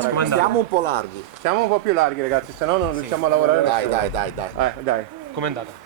Stiamo un po' larghi. Siamo un po' più larghi, ragazzi, se no non riusciamo a lavorare. Dai. Com'è andata?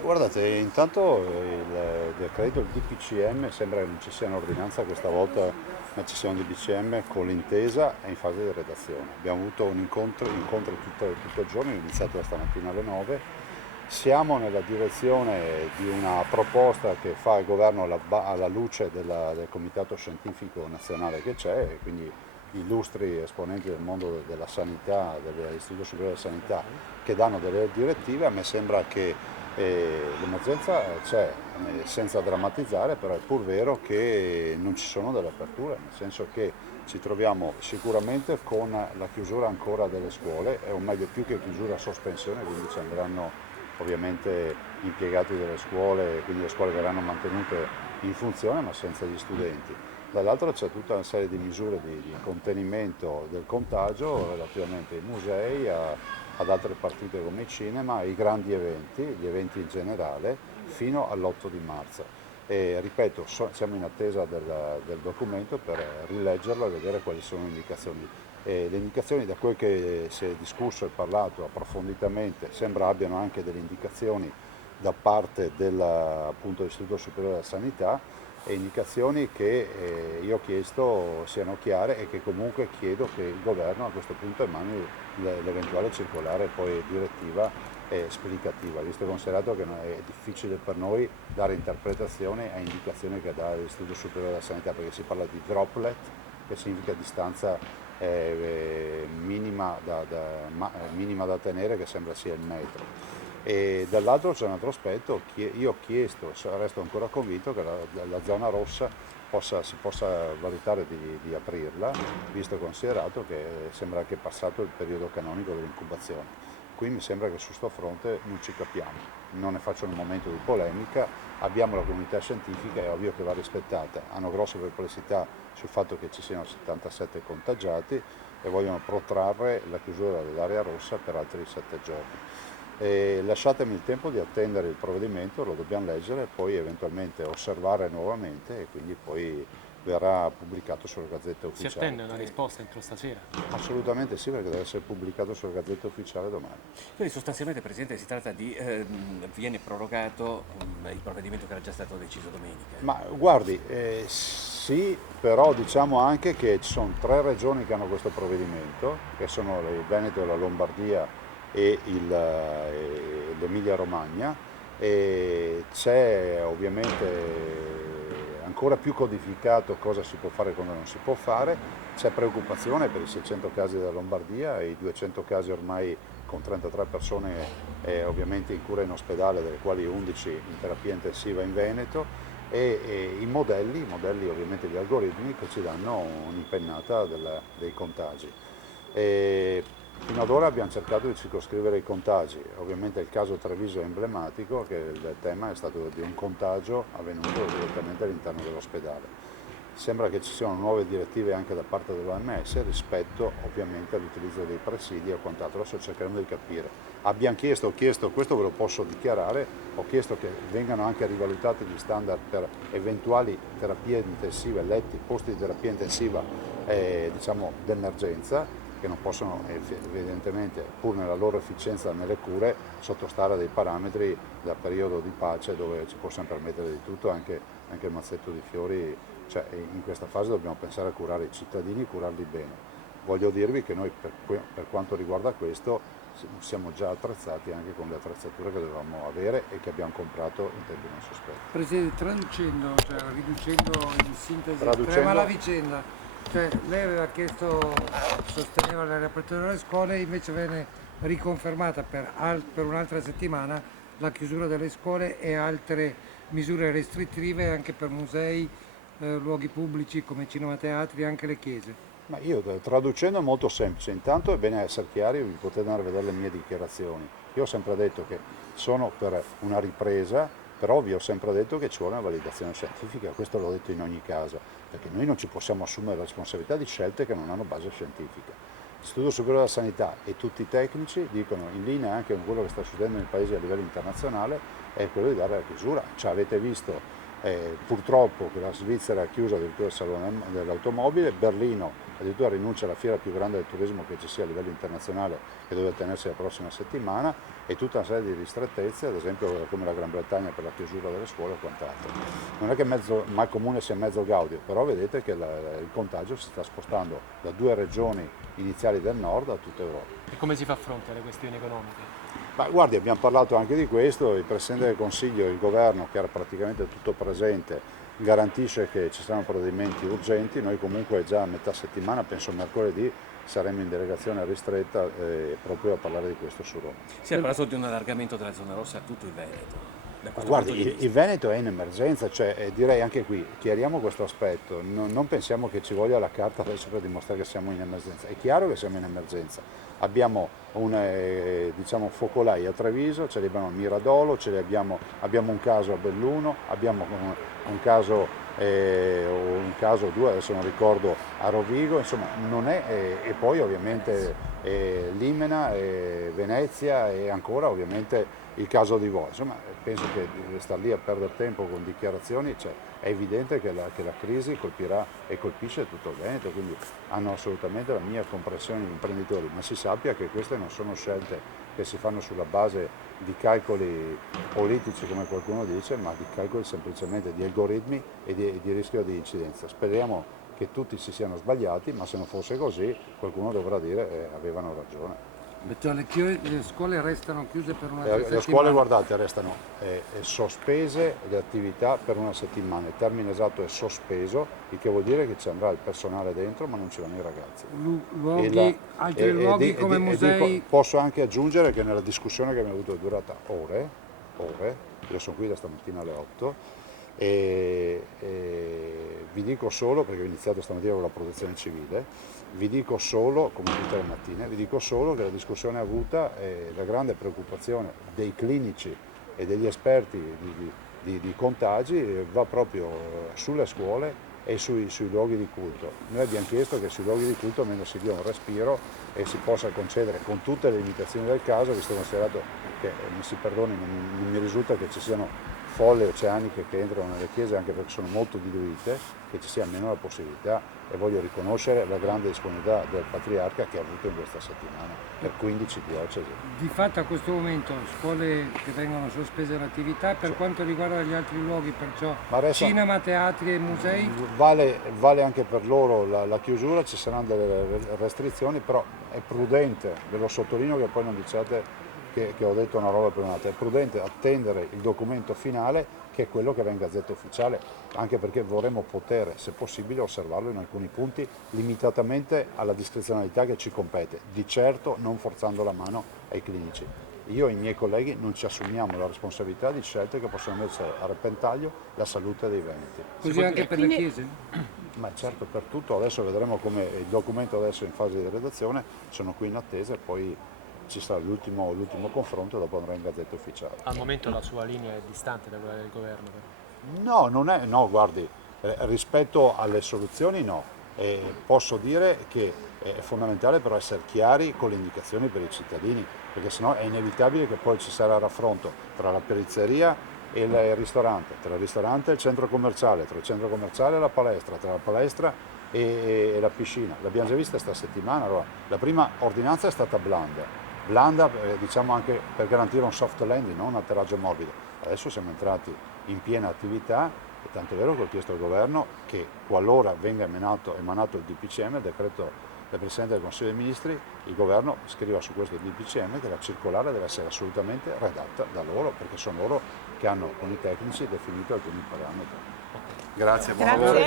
Guardate, intanto il decreto, il DPCM, sembra che non ci sia un'ordinanza questa volta, ma ci sia un DPCM con l'intesa e in fase di redazione. Abbiamo avuto incontri tutto il giorno, è iniziato stamattina alle 9. Siamo nella direzione di una proposta che fa il governo alla luce del comitato scientifico nazionale che c'è, e quindi illustri esponenti del mondo della sanità, dell'Istituto Superiore della Sanità, che danno delle direttive. A me sembra che l'emergenza c'è, senza drammatizzare, però è pur vero che non ci sono delle aperture, nel senso che ci troviamo sicuramente con la chiusura ancora delle scuole, o meglio più che chiusura, sospensione, quindi ci andranno ovviamente impiegati delle scuole, quindi le scuole verranno mantenute in funzione ma senza gli studenti. Dall'altro c'è tutta una serie di misure di contenimento del contagio relativamente ai musei, ad altre partite come i cinema, ai grandi eventi, gli eventi in generale, fino all'8 di marzo. E ripeto, siamo in attesa del documento per rileggerlo e vedere quali sono le indicazioni. Le indicazioni, da quel che si è discusso e parlato approfonditamente, sembra abbiano anche delle indicazioni da parte dell'Istituto Superiore della Sanità, e indicazioni che io ho chiesto siano chiare e che comunque chiedo che il governo a questo punto emani l'eventuale circolare poi direttiva esplicativa, visto e considerato che è difficile per noi dare interpretazione a indicazioni che dà l'Istituto Superiore della Sanità, perché si parla di droplet, che significa distanza minima da tenere, che sembra sia il metro. E dall'altro c'è un altro aspetto, io ho chiesto, resto ancora convinto che la zona rossa si possa valutare di aprirla, visto e considerato che sembra che è passato il periodo canonico dell'incubazione. Qui mi sembra che su sto fronte non ci capiamo, non ne faccio un momento di polemica, abbiamo la comunità scientifica, è ovvio che va rispettata, hanno grosse perplessità sul fatto che ci siano 77 contagiati e vogliono protrarre la chiusura dell'area rossa per altri 7 giorni. Lasciatemi il tempo di attendere il provvedimento, lo dobbiamo leggere e poi eventualmente osservare nuovamente, e quindi poi verrà pubblicato sulla Gazzetta Ufficiale. Si attende una risposta entro stasera? Assolutamente sì, perché deve essere pubblicato sulla Gazzetta Ufficiale domani. Quindi sostanzialmente, Presidente, si tratta di viene prorogato il provvedimento che era già stato deciso domenica. Ma guardi, sì, però diciamo anche che ci sono 3 regioni che hanno questo provvedimento, che sono il Veneto, la Lombardia e l'Emilia Romagna, e c'è ovviamente ancora più codificato cosa si può fare e cosa non si può fare. C'è preoccupazione per i 600 casi della Lombardia e i 200 casi ormai, con 33 persone ovviamente in cura in ospedale, delle quali 11 in terapia intensiva in Veneto, e i modelli ovviamente gli algoritmi che ci danno un'impennata dei contagi. Fino ad ora abbiamo cercato di circoscrivere i contagi, ovviamente il caso Treviso è emblematico, che il tema è stato di un contagio avvenuto direttamente all'interno dell'ospedale. Sembra che ci siano nuove direttive anche da parte dell'OMS rispetto ovviamente all'utilizzo dei presidi e quant'altro. Adesso cercheremo di capire. Abbiamo chiesto, questo ve lo posso dichiarare, ho chiesto che vengano anche rivalutati gli standard per eventuali terapie intensive, letti, posti di terapia intensiva diciamo d'emergenza, che non possono evidentemente, pur nella loro efficienza nelle cure, sottostare a dei parametri da periodo di pace dove ci possono permettere di tutto, anche il mazzetto di fiori. Cioè, in questa fase dobbiamo pensare a curare i cittadini, curarli bene. Voglio dirvi che noi per quanto riguarda questo siamo già attrezzati anche con le attrezzature che dovevamo avere e che abbiamo comprato in tempi non sospetti. Presidente, traducendo, cioè riducendo in sintesi la vicenda, cioè lei aveva chiesto, sosteneva la riapertura delle scuole, invece venne riconfermata per un'altra settimana la chiusura delle scuole e altre misure restrittive anche per musei, luoghi pubblici come cinema, teatri e anche le chiese. Ma io traducendo è molto semplice, intanto è bene essere chiari, vi potete andare a vedere le mie dichiarazioni. Io ho sempre detto che sono per una ripresa, però vi ho sempre detto che ci vuole una validazione scientifica, questo l'ho detto in ogni caso, perché noi non ci possiamo assumere la responsabilità di scelte che non hanno base scientifica. L'Istituto Superiore della Sanità e tutti i tecnici dicono, in linea anche con quello che sta succedendo nei paesi a livello internazionale, è quello di dare la chiusura. Cioè, avete visto purtroppo che la Svizzera ha chiuso addirittura il salone dell'automobile, Berlino addirittura rinuncia alla fiera più grande del turismo che ci sia a livello internazionale, che deve tenersi la prossima settimana, e tutta una serie di ristrettezze, ad esempio come la Gran Bretagna per la chiusura delle scuole o quant'altro. Non è che mal comune sia mezzo gaudio, però vedete che il contagio si sta spostando da 2 regioni iniziali del nord a tutta Europa. E come si fa fronte alle questioni economiche? Ma guardi, abbiamo parlato anche di questo, il Presidente del Consiglio e il Governo, che era praticamente tutto presente, garantisce che ci saranno provvedimenti urgenti. Noi comunque già a metà settimana, penso mercoledì, saremo in delegazione ristretta proprio a parlare di questo su Roma. Si è parlato di un allargamento della zona rossa a tutto il Veneto. Da questo Guardi, punto di vista. il Veneto è in emergenza, cioè direi anche qui, chiariamo questo aspetto, non pensiamo che ci voglia la carta adesso per dimostrare che siamo in emergenza, è chiaro che siamo in emergenza, abbiamo diciamo, focolai a Treviso, ce li abbiamo a Miradolo, abbiamo un caso a Belluno, abbiamo un caso o 2, adesso non ricordo, a Rovigo, insomma non è, e poi ovviamente Limena, Venezia e ancora ovviamente il caso di Voi. Insomma, penso che sta lì a perdere tempo con dichiarazioni, cioè, è evidente che la crisi colpirà e colpisce tutto il Veneto, quindi hanno assolutamente la mia comprensione gli imprenditori, ma si sappia che queste non sono scelte che si fanno sulla base di calcoli politici, come qualcuno dice, ma di calcoli semplicemente di algoritmi e di rischio di incidenza. Speriamo che tutti si siano sbagliati, ma se non fosse così qualcuno dovrà dire avevano ragione. Le scuole restano chiuse per una settimana. Le scuole, guardate, restano sospese le attività per una settimana, il termine esatto è sospeso, il che vuol dire che ci andrà il personale dentro ma non ci vanno i ragazzi. Altri luoghi come musei. Posso anche aggiungere che nella discussione che abbiamo avuto è durata ore, io sono qui da stamattina alle 8, e vi dico solo, perché ho iniziato stamattina con la protezione civile, vi dico solo, come tutte le mattine, vi dico solo che la discussione avuta e la grande preoccupazione dei clinici e degli esperti di contagi va proprio sulle scuole e sui luoghi di culto. Noi abbiamo chiesto che sui luoghi di culto almeno si dia un respiro e si possa concedere, con tutte le limitazioni del caso, visto considerato che, mi si perdoni, non mi risulta che ci siano folle oceaniche che entrano nelle chiese, anche perché sono molto diluite, che ci sia almeno la possibilità, e voglio riconoscere la grande disponibilità del Patriarca che ha avuto in questa settimana per 15 diocesi. Di fatto a questo momento scuole che vengono sospese l'attività, per quanto riguarda gli altri luoghi, perciò cinema, teatri e musei? Vale anche per loro la chiusura, ci saranno delle restrizioni, però è prudente, ve lo sottolineo che poi non diciate che ho detto una roba per un'altra, è prudente attendere il documento finale che è quello che va in Gazzetta Ufficiale, anche perché vorremmo poter, se possibile, osservarlo in alcuni punti limitatamente alla discrezionalità che ci compete, di certo non forzando la mano ai clinici. Io e i miei colleghi non ci assumiamo la responsabilità di scelte che possono mettere a repentaglio la salute dei veneti. Così anche per le chiese? Ma certo, per tutto, adesso vedremo come il documento adesso è in fase di redazione, sono qui in attesa e poi ci sarà l'ultimo confronto e dopo andrà in Gazzetta Ufficiale. Al momento la sua linea è distante da quella del governo, però. No, non è, no, guardi, rispetto alle soluzioni no, posso dire che è fondamentale però essere chiari con le indicazioni per i cittadini, perché sennò è inevitabile che poi ci sarà raffronto tra la pizzeria e il ristorante, tra il ristorante e il centro commerciale, tra il centro commerciale e la palestra, tra la palestra e la piscina. L'abbiamo già vista questa settimana, allora, la prima ordinanza è stata blanda diciamo anche per garantire un soft landing, non un atterraggio morbido. Adesso siamo entrati in piena attività, e tanto è vero che ho chiesto al governo che qualora venga emanato il DPCM, il decreto del Presidente del Consiglio dei Ministri, il governo scriva su questo DPCM che la circolare deve essere assolutamente redatta da loro, perché sono loro che hanno con i tecnici definito alcuni parametri. Grazie, buon lavoro.